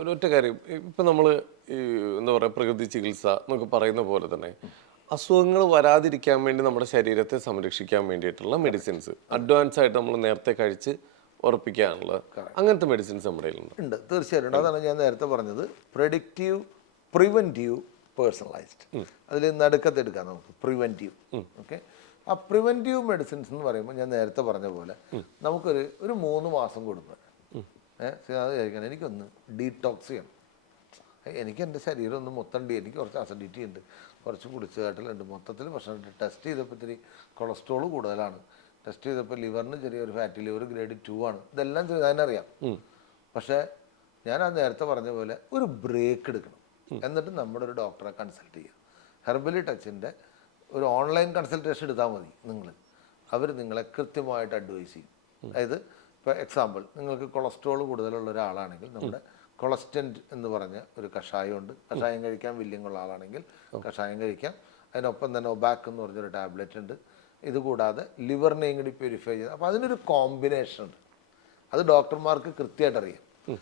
ഒരൊറ്റ കാര്യം ഇപ്പം നമ്മൾ ഈ എന്താ പറയുക പ്രകൃതി ചികിത്സ എന്നൊക്കെ പറയുന്ന പോലെ തന്നെ അസുഖങ്ങൾ വരാതിരിക്കാൻ വേണ്ടി നമ്മുടെ ശരീരത്തെ സംരക്ഷിക്കാൻ വേണ്ടിയിട്ടുള്ള മെഡിസിൻസ് അഡ്വാൻസ് ആയിട്ട് നമ്മൾ നേരത്തെ കഴിച്ച് ഉറപ്പിക്കാനുള്ള അങ്ങനത്തെ മെഡിസിൻസ് നമ്മുടെ കയ്യിലുണ്ട്. ഉണ്ട്, തീർച്ചയായിട്ടും. അതാണ് ഞാൻ നേരത്തെ പറഞ്ഞത്, പ്രെഡിക്റ്റീവ്, പ്രിവെൻറ്റീവ്, പേഴ്സണലൈസ്ഡ്. അതിൽ നടുക്കത്തെടുക്കാം നമുക്ക് പ്രിവെൻറ്റീവ്. ഓക്കെ, ആ പ്രിവെൻറ്റീവ് മെഡിസിൻസ് എന്ന് പറയുമ്പോൾ ഞാൻ നേരത്തെ പറഞ്ഞ പോലെ നമുക്കൊരു 3 മാസം കൊടുക്കുക. അത് കഴിക്കണം, എനിക്കൊന്ന് ഡീടോക്സ് ചെയ്യണം, എനിക്ക് എൻ്റെ ശരീരം ഒന്ന് മൊത്തം എനിക്ക് കുറച്ച് അസിഡിറ്റി ഉണ്ട്, കുറച്ച് കുടിച്ചു കാട്ടലുണ്ട്, മൊത്തത്തിൽ പ്രശ്നമുണ്ട്. ടെസ്റ്റ് ചെയ്തപ്പോൾ ഇത്തിരി കൊളസ്ട്രോൾ കൂടുതലാണ്, ടെസ്റ്റ് ചെയ്തപ്പോൾ ലിവറിന് ചെറിയൊരു ഫാറ്റി ലിവർ ഗ്രേഡ് 2 ആണ്. ഇതെല്ലാം ചെയ്താലറിയാം. പക്ഷേ ഞാൻ ആ നേരത്തെ പറഞ്ഞ പോലെ ഒരു ബ്രേക്ക് എടുക്കണം. എന്നിട്ട് നമ്മുടെ ഒരു ഡോക്ടറെ കൺസൾട്ട് ചെയ്യുക. ഹെർബലി ടച്ചിൻ്റെ ഒരു ഓൺലൈൻ കൺസൾട്ടേഷൻ എടുത്താൽ മതി. അവർ നിങ്ങളെ കൃത്യമായിട്ട് അഡ്വൈസ് ചെയ്യും. അതായത് ഇപ്പോൾ എക്സാമ്പിൾ, നിങ്ങൾക്ക് കൊളസ്ട്രോൾ കൂടുതലുള്ള ഒരാളാണെങ്കിൽ നമ്മുടെ കൊളസ്റ്റൻറ്റ് എന്ന് പറഞ്ഞ ഒരു കഷായമുണ്ട്. കഷായം കഴിക്കാൻ വില്യങ്ങളുള്ള ആളാണെങ്കിൽ കഷായം കഴിക്കാം. അതിനൊപ്പം തന്നെ ഒബാക്ക് എന്ന് പറഞ്ഞൊരു ടാബ്ലറ്റ് ഉണ്ട്. ഇതുകൂടാതെ ലിവറിനെയും കൂടി പ്യൂരിഫൈ ചെയ്ത്, അപ്പോൾ അതിനൊരു കോമ്പിനേഷൻ ഉണ്ട്. അത് ഡോക്ടർമാർക്ക് കൃത്യമായിട്ട് അറിയാം.